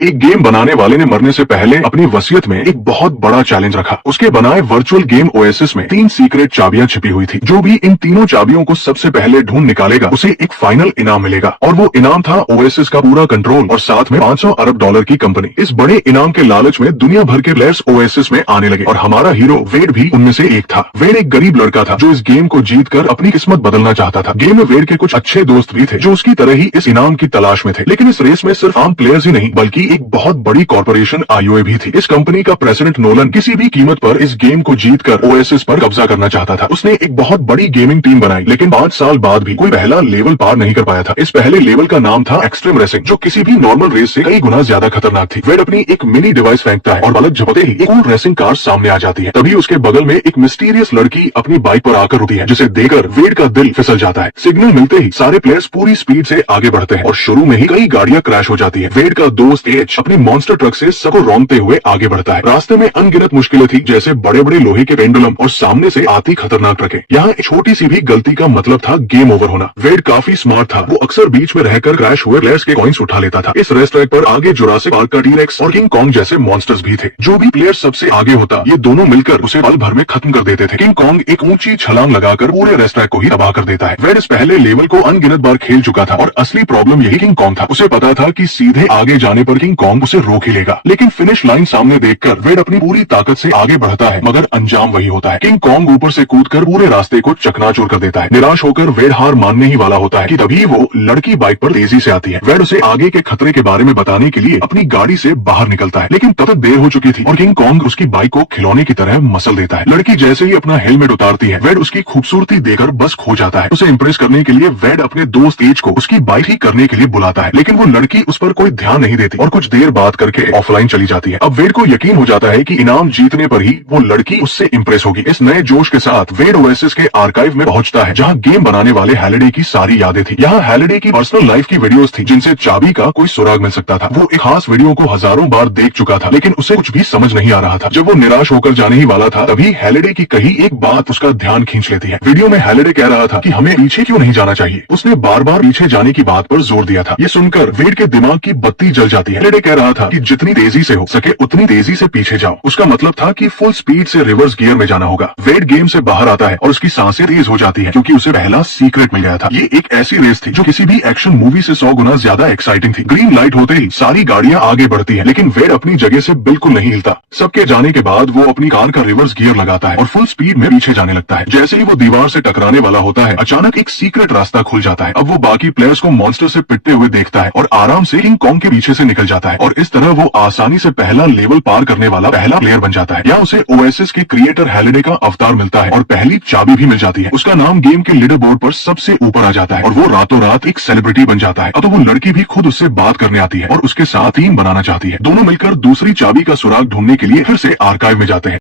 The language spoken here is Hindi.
एक गेम बनाने वाले ने मरने से पहले अपनी वसीयत में एक बहुत बड़ा चैलेंज रखा। उसके बनाए वर्चुअल गेम ओएसिस में 3 सीक्रेट चाबियां छिपी हुई थी। जो भी इन तीनों चाबियों को सबसे पहले ढूंढ निकालेगा उसे एक फाइनल इनाम मिलेगा और वो इनाम था ओएसिस का पूरा कंट्रोल और साथ में 500 अरब डॉलर की कंपनी। इस बड़े इनाम के लालच में दुनिया भर के प्लेयर्स ओएसिस में आने लगे और हमारा हीरो वेड भी उनमें से एक था। वेड एक गरीब लड़का था जो इस गेम को जीत कर अपनी किस्मत बदलना चाहता था। गेम में वेड के कुछ अच्छे दोस्त भी थे जो उसकी तरह ही इस इनाम की तलाश में थे। लेकिन इस रेस में सिर्फ आम प्लेयर्स ही नहीं बल्कि एक बहुत बड़ी कॉर्पोरेशन आईओए भी थी। इस कंपनी का प्रेसिडेंट नोलन किसी भी कीमत पर इस गेम को जीतकर ओएसिस पर कब्जा करना चाहता था। उसने एक बहुत बड़ी गेमिंग टीम बनाई लेकिन 5 साल बाद भी कोई पहला लेवल पार नहीं कर पाया था। इस पहले लेवल का नाम था एक्सट्रीम रेसिंग जो किसी भी नॉर्मल रेस से कई गुना ज्यादा खतरनाक थी। वेड अपनी एक मिनी डिवाइस फेंकता है और पलक झपकते ही एक और रेसिंग कार सामने आ जाती है। तभी उसके बगल में एक मिस्टीरियस लड़की अपनी बाइक पर आकर रुकती है जिसे देखकर वेड का दिल फिसल जाता है। सिग्नल मिलते ही सारे प्लेयर्स पूरी स्पीड से आगे बढ़ते हैं और शुरू में ही कई गाड़ियां क्रैश हो जाती है। वेड का दोस्त एच अपनी मॉन्स्टर ट्रक से सबको रौंदते हुए आगे बढ़ता है। रास्ते में अनगिनत मुश्किलें थी जैसे बड़े बड़े लोहे के पेंडुलम और सामने से आती खतरनाक ट्रकें। यहाँ एक छोटी सी भी गलती का मतलब था गेम ओवर होना। वेड काफी स्मार्ट था। वो अक्सर बीच में रहकर क्रैश हुए प्लेयर्स के कॉइंस उठा लेता था। इस रेस ट्रैक पर आगे जुरासिक पार्क का टी-रेक्स और किंग कॉन्ग जैसे मॉन्स्टर्स भी थे। जो भी प्लेयर सबसे आगे होता ये दोनों मिलकर उसे पल भर में खत्म कर देते थे। किंग कॉन्ग एक ऊंची छलांग लगाकर पूरे रेस ट्रैक को ही तबाह कर देता है। वेड इस पहले लेवल को अनगिनत बार खेल चुका था और असली प्रॉब्लम यही किंग कॉन्ग था। उसे पता था कि सीधे आगे जाने पर किंग कॉन्ग उसे रोक ही लेगा। लेकिन फिनिश लाइन सामने देखकर वेड अपनी पूरी ताकत से आगे बढ़ता है मगर अंजाम वही होता है। किंग कॉन्ग ऊपर से कूदकर पूरे रास्ते को चकनाचूर कर देता है। निराश होकर वेड हार मानने ही वाला होता है कि तभी वो लड़की बाइक पर तेजी से आती है। वेड उसे आगे के खतरे के बारे में बताने के लिए अपनी गाड़ी से बाहर निकलता है लेकिन तब तक देर हो चुकी थी और किंग कॉन्ग उसकी बाइक को खिलौने की तरह मसल देता है। लड़की जैसे ही अपना हेलमेट उतारती है वेड उसकी खूबसूरती देखकर बस खो जाता है। उसे इंप्रेस करने के लिए वेड अपने दोस्त एज को उसकी बाइक ही करने के लिए बुलाता है लेकिन वो लड़की उस पर कोई ध्यान नहीं देती और कुछ देर बात करके ऑफलाइन चली जाती है। अब वेड को यकीन हो जाता है कि इनाम जीतने पर ही वो लड़की उससे इंप्रेस होगी। इस नए जोश के साथ वेड ओएसिस के आर्काइव में पहुंचता है जहां गेम बनाने वाले हैलिडे की सारी यादें थी। यहाँ हैलिडे की पर्सनल लाइफ की वीडियोस थी जिनसे चाबी का कोई सुराग मिल सकता था। वो एक खास वीडियो को हजारों बार देख चुका था लेकिन उसे कुछ भी समझ नहीं आ रहा था। जब वो निराश होकर जाने ही वाला था तभी हैलिडे की कही एक बात उसका ध्यान खींच लेती है। वीडियो में हैलिडे कह रहा था कि हमें पीछे क्यों नहीं जाना चाहिए। उसने बार बार पीछे जाने की बात पर जोर दिया था। ये सुनकर वेड के दिमाग की बत्ती जल जाती है। हैलिडे कह रहा था कि जितनी तेजी से हो सके उतनी तेजी से पीछे जाओ। उसका मतलब था कि फुल स्पीड से रिवर्स गियर में जाना होगा। वेड गेम से बाहर आता है और उसकी सांसें तेज हो जाती है क्योंकि उसे पहला सीक्रेट मिल गया था। ये एक ऐसी रेस थी जो किसी भी एक्शन मूवी से 100 गुना ज्यादा एक्साइटिंग थी। ग्रीन लाइट होते ही सारी गाड़ियां आगे बढ़ती है लेकिन वेड अपनी जगह से बिल्कुल नहीं हिलता। सबके जाने के बाद वो अपनी कार का रिवर्स गियर लगाता है और फुल स्पीड में पीछे जाने लगता है। जैसे ही वो दीवार से टकराने वाला होता है अचानक एक सीक्रेट रास्ता खुल जाता है। अब वो बाकी प्लेयर्स को मॉन्स्टर से पिटते हुए देखता है और आराम से किंग कॉन्ग के पीछे से निकल जाता है और इस तरह वो आसानी से पहला लेवल पार करने वाला पहला प्लेयर बन जाता है। यहाँ उसे ओएसिस के क्रिएटर हैलिडे का अवतार मिलता है और पहली चाबी भी मिल जाती है। उसका नाम गेम के लीडर बोर्ड पर सबसे ऊपर आ जाता है और वो रातों रात एक सेलिब्रिटी बन जाता है। अब तो वो लड़की भी खुद उससे बात करने आती है और उसके साथ टीम बनाना चाहती है। दोनों मिलकर दूसरी चाबी का सुराग ढूंढने के लिए फिर से आर्काइव में जाते हैं।